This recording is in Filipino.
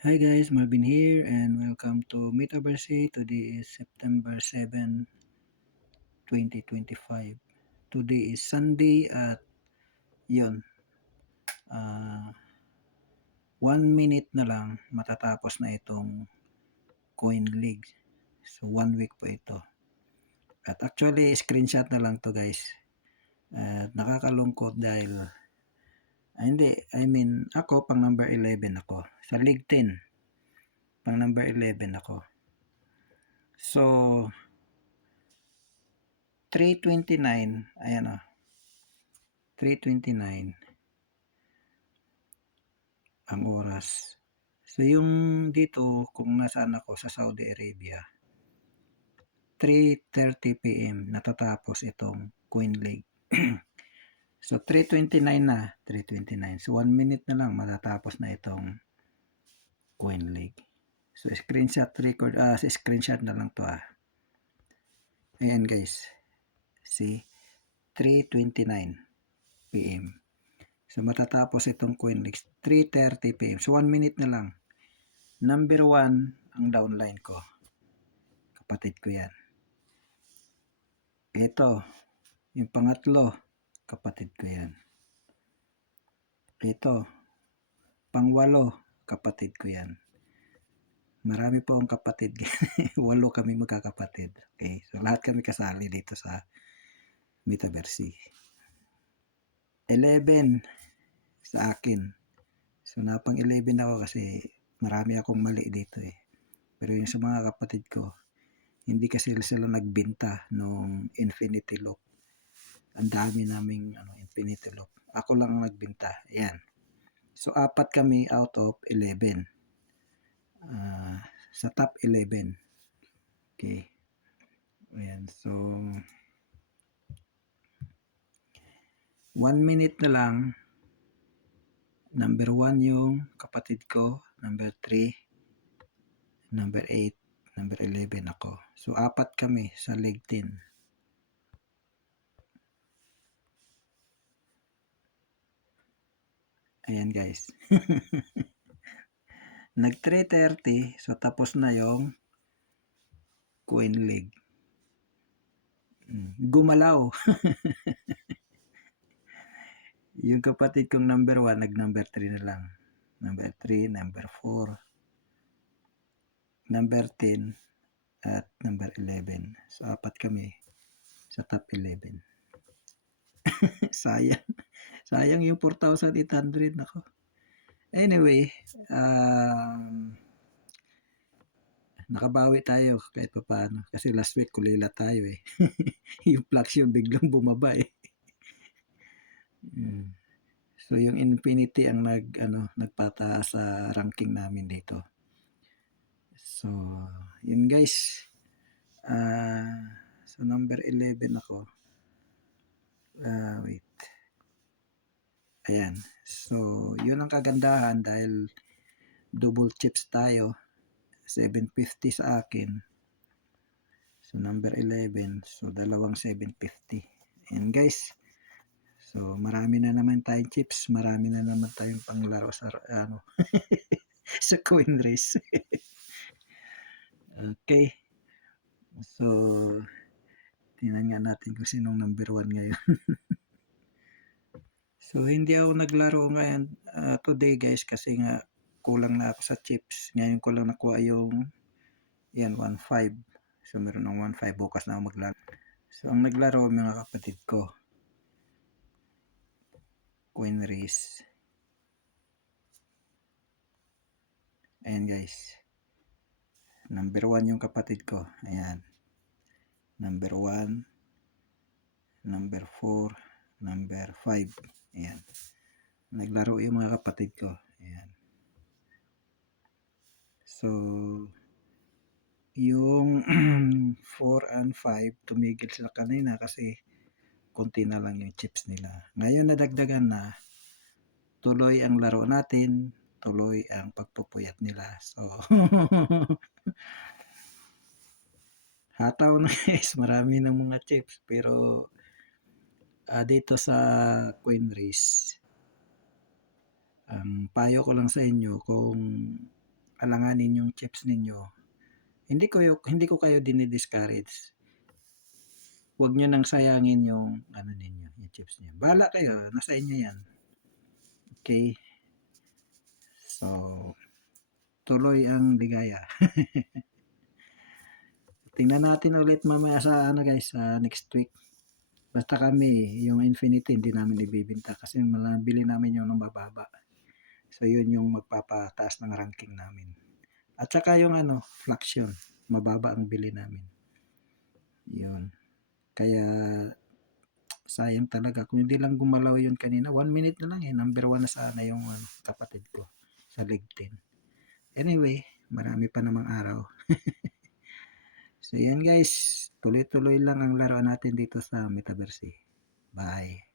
Hi guys, Marvin here and welcome to Metaverse. Today is September 7, 2025. Today is Sunday at yun, ah 1 minute na lang matatapos na itong Coin League. So 1 week po ito. At actually screenshot na lang to guys. At nakakalungkot dahil hindi, I mean ako pang number 11 ako. Sa League 10, pang number 11 ako. So 3:29, ayan o. 3:29 ang oras. So yung dito kung nasaan ako sa Saudi Arabia, 3:30 PM natatapos itong Queen League. So 3:29 na, 3:29. So 1 minute na lang matatapos na itong Queen League. So screenshot na lang to ah. Ayan guys. See, 3:29 PM. So matatapos itong Queen League 3:30 PM. So 1 minute na lang. Number 1 ang downline ko. Kapatid ko yan. Ito, yung pangatlo, kapatid ko yan. Ito, pangwalo, kapatid ko yan. Marami po akong kapatid. 8 kami magkakapatid. Okay, so lahat kami kasali dito sa Metaverse. 11 sa akin. So napang 11 ako kasi marami akong mali dito eh. Pero yung sa mga kapatid ko, hindi kasi sila nagbenta nung Infinity Loop. Ang dami naming Infinity Loop. Ako lang ang nagbenta. Ayan. So, 4 kami out of 11. Sa top 11. Okay. Ayan. So, 1 minute na lang. Number 1 yung kapatid ko. Number 3. Number 8. Number 11 ako. So, 4 kami sa League 10. Ayan guys. Nag 3:30. So, tapos na yung Queen League. Gumalaw. Yung kapatid kong number 1, nag number 3 na lang. Number 3, number 4, number 10, at number 11. So, 4 kami sa top 11. Sayang. Sayang yung 4,800 nako. Anyway, nakabawi tayo kahit pa paano. Kasi last week kulila tayo eh. Yung flux yung biglang bumaba eh. So yung Infinity ang nagpataas sa ranking namin dito. So, yun guys. So number 11 ako. Wait. Ayan. So, yun ang kagandahan dahil double chips tayo. 750 sa akin. So, number 11. So, dalawang 750. Ayan guys. So, marami na naman tayong chips. Marami na naman tayong panglaro sa sa coin race. Okay. So, tingnan nga natin kung sinong number 1 ngayon. So, hindi ako naglaro ngayon today guys kasi nga kulang na ako sa chips. Ngayon ko lang nakuha yung 1.5. So, meron ng 1.5. Bukas na ako maglaro. So, ang naglaro mga kapatid ko. Coin race. Ayan guys. Number 1 yung kapatid ko. Ayan. Number 1. Number 4. Number 5. Ayan. Naglaro yung mga kapatid ko. Ayan. So, yung 4 and 5 tumigil sila kanina kasi konti na lang yung chips nila. Ngayon nadagdagan na, tuloy ang laro natin, tuloy ang pagpupuyat nila. So, hataw na guys, marami ng mga chips. Pero, dito sa coin race, ang payo ko lang sa inyo, kung alanganin yung chips ninyo, hindi ko kayo dini-discourage. Huwag nyo nang sayangin yung ano ninyo, yung chips niyo. Bahala kayo, nasa inyo yan. Okay? So, tuloy ang ligaya. Tingnan natin ulit mamaya sa ano guys, sa next week. Basta kami, yung Infinity hindi namin ibibenta kasi malabili namin yung mababa. So, yun yung magpapataas ng ranking namin. At saka yung ano, Flaxion, mababa ang bili namin. Yun. Kaya sayang talaga. Kung hindi lang gumalaw yun kanina, 1 minute na lang eh. Number 1 na sana yung ano, kapatid ko sa Leg 10. Anyway, marami pa namang araw. So yan guys, tuloy-tuloy lang ang laro natin dito sa Metaverse. Bye!